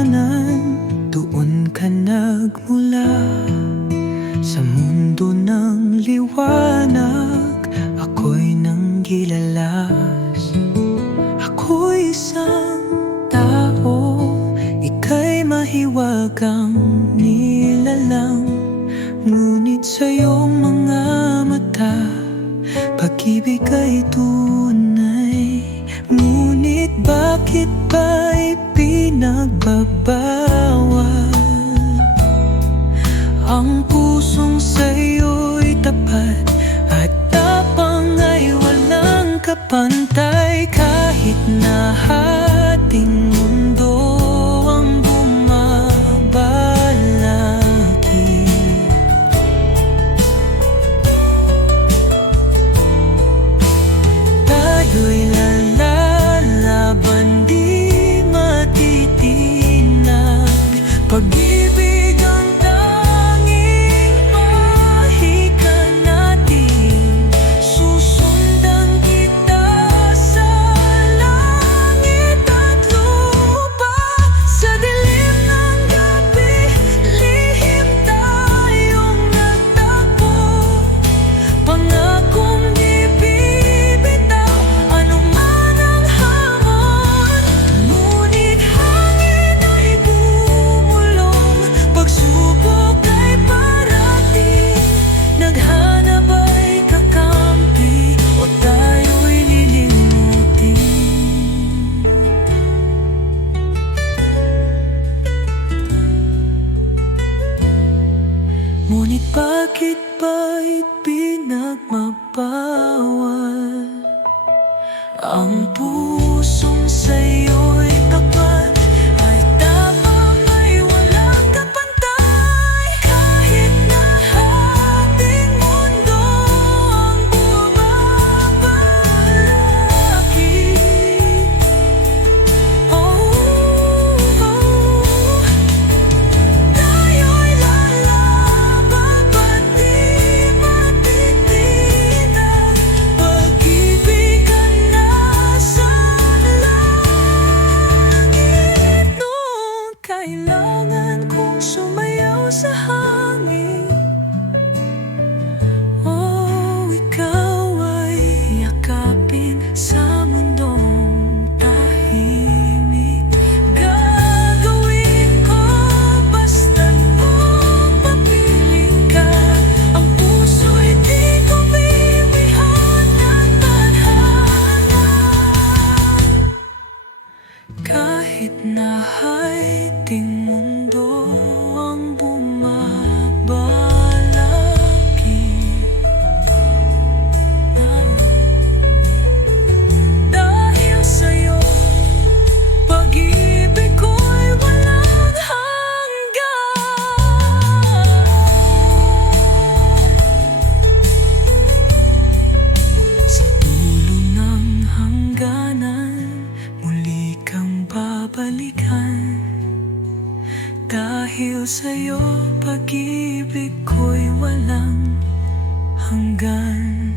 hangganan, doon ka nagmula. Sa mundo ng liwanag, ako'y nanggilalas. Ako'y isang tao, ika'y mahiwagang nilalang. Ngunit sa iyong mga mata, pag-ibig ay tunay. Ngunit bakit ba ipinagbabawal ang pusong sa'yo'y tapat at tapang ay walang kapantay? Kahit na ating mundo ang bumabalaki, tayo'y lalaban, di matitinag. Pag-ibig ang tanging mahika natin, susundan kita sa langit at lupa. Sa dilim ng gabi, lihim tayong nagtakbo. Pangakong di bibitaw anuman ang hamon. Ngunit hangin ay bumulong, pagsubok ay parating. Naghanap ay kakampi, o tayo'y lilimutin. Ngunit bakit ba ipinagmabawal ang pusong sa'yo'y tapat ay tapang ay walang kapantay? Kahit na ating mundo ang bumabalaki, tayo'y lalaban, di matitinag. Pag-ibig ang nasa langit, noon kailangan kong sumayaw sa hangin. Ikaw ay yakapin sa mundong tahimik. Gagawin ko basta't kung papiling ka. Ang puso'y di ko bibihan ng tadhana. Kahit na ating mundo ang bumabalaki, dahil sa'yo, pag-ibig ko'y walang hanggan. Sa dulo ng hangganan, muli kang babalikan. Dahil sa'yo, pag-ibig ko'y walang hanggan.